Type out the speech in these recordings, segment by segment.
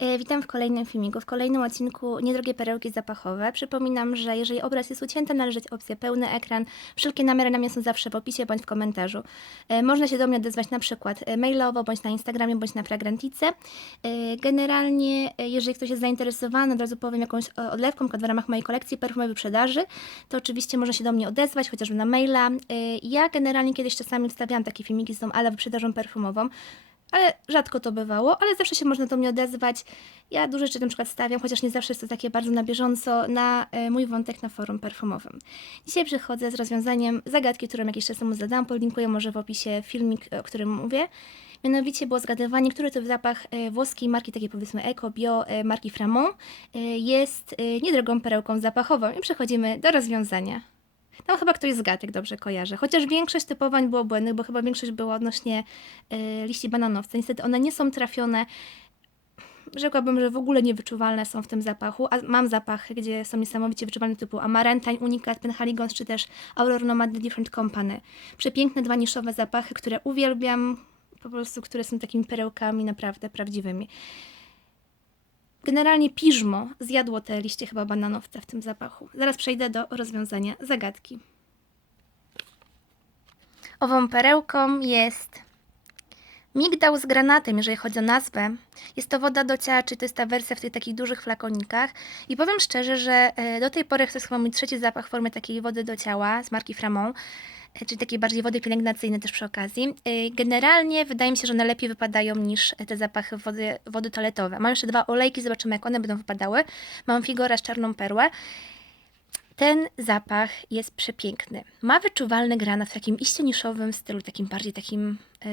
E, Witam w kolejnym filmiku, w kolejnym odcinku Niedrogie perełki zapachowe. Przypominam, że jeżeli obraz jest ucięty, należy opcję pełny ekran. Wszelkie namiary na mnie są zawsze w opisie bądź w komentarzu. E, Można się do mnie odezwać na przykład e, mailowo, bądź na Instagramie, bądź na Fragrantice. Generalnie, jeżeli ktoś jest zainteresowany, od razu powiem jakąś odlewką w ramach mojej kolekcji perfumowej wyprzedaży, to oczywiście można się do mnie odezwać, chociażby na maila. Ja generalnie kiedyś czasami wstawiałam takie filmiki z tą ale wyprzedażą perfumową ale rzadko to bywało, ale zawsze się można do mnie odezwać. Ja dużo rzeczy na przykład stawiam, chociaż nie zawsze jest to takie bardzo na bieżąco, na e, mój wątek na forum perfumowym. Dzisiaj przychodzę z rozwiązaniem zagadki, którą jakiś czas temu zadałam, podlinkuję może w opisie filmik, o którym mówię. Mianowicie było zgadywanie, który to zapach e, włoskiej marki, takiej powiedzmy Eco, Bio, e, marki Framont, jest niedrogą perełką zapachową. I przechodzimy do rozwiązania. Tam chyba ktoś z gatek dobrze kojarzy. Chociaż większość typowań było błędnych, bo chyba większość była odnośnie y, liści bananowca. Niestety one nie są trafione. Rzekłabym, że w ogóle niewyczuwalne są w tym zapachu. A mam zapach, gdzie są niesamowicie wyczuwalne typu Amarantine, Unikat, Penhaligons czy też Aurora Nomad Different Company. Przepiękne dwa niszowe zapachy, które uwielbiam, po prostu, które są takimi perełkami naprawdę prawdziwymi. Generalnie piżmo zjadło te liście chyba bananowca w tym zapachu. Zaraz przejdę do rozwiązania zagadki. Ową perełką jest migdał z granatem, jeżeli chodzi o nazwę. Jest to woda do ciała, czy to jest ta wersja w tych takich dużych flakonikach. I powiem szczerze, że e, do tej pory to jest chyba mój trzeci zapach w formie takiej wody do ciała z marki Framont czyli takiej bardziej wody pielęgnacyjnej też przy okazji. E, Generalnie wydaje mi się, że one lepiej wypadają niż te zapachy wody, wody toaletowe. Mam jeszcze dwa olejki, zobaczymy jak one będą wypadały. Mam Figora z czarną perłę. Ten zapach jest przepiękny. Ma wyczuwalny granat w takim iście niszowym stylu, takim bardziej takim e,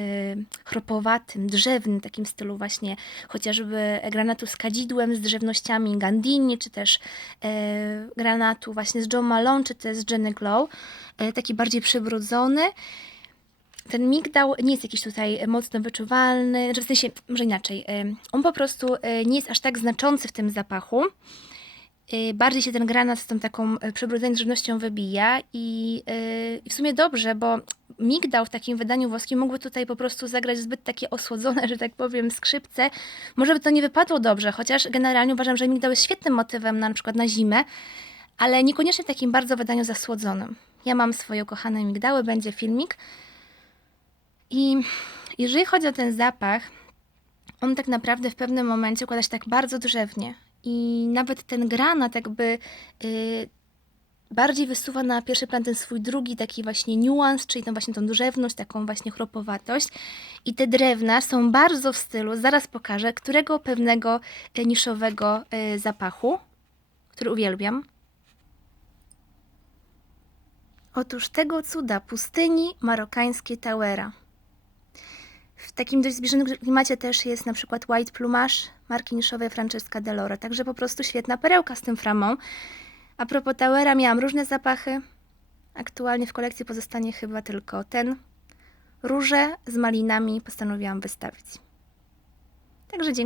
chropowatym, drzewnym takim stylu właśnie, chociażby granatu z kadzidłem, z drzewnościami Gandini, czy też e, granatu właśnie z John Malone, czy też z Jenny Glow. E, taki bardziej przybrudzony. Ten migdał nie jest jakiś tutaj mocno wyczuwalny, znaczy w sensie, może inaczej, e, on po prostu e, nie jest aż tak znaczący w tym zapachu. Y, bardziej się ten granat z tą taką y, przebrudzoną żywnością wybija i, y, i w sumie dobrze, bo migdał w takim wydaniu włoskim mógłby tutaj po prostu zagrać zbyt takie osłodzone, że tak powiem, skrzypce. Może by to nie wypadło dobrze, chociaż generalnie uważam, że migdał jest świetnym motywem na, na przykład na zimę, ale niekoniecznie w takim bardzo wydaniu zasłodzonym. Ja mam swoje ukochane migdały, będzie filmik. I jeżeli chodzi o ten zapach, on tak naprawdę w pewnym momencie układa się tak bardzo drzewnie. I nawet ten granat jakby y, bardziej wysuwa na pierwszy plan ten swój drugi taki właśnie niuans, czyli tą właśnie tą drzewność, taką właśnie chropowatość. I te drewna są bardzo w stylu, zaraz pokażę, którego pewnego y, niszowego y, zapachu, który uwielbiam. Otóż tego cuda pustyni marokańskiej Tauera. Takim dość zbliżonym klimacie też jest na przykład White Plumage marki niszowej Francesca Delora, także po prostu świetna perełka z tym framą. A propos Tauera miałam różne zapachy. Aktualnie w kolekcji pozostanie chyba tylko ten. Róże z malinami postanowiłam wystawić. Także dziękuję.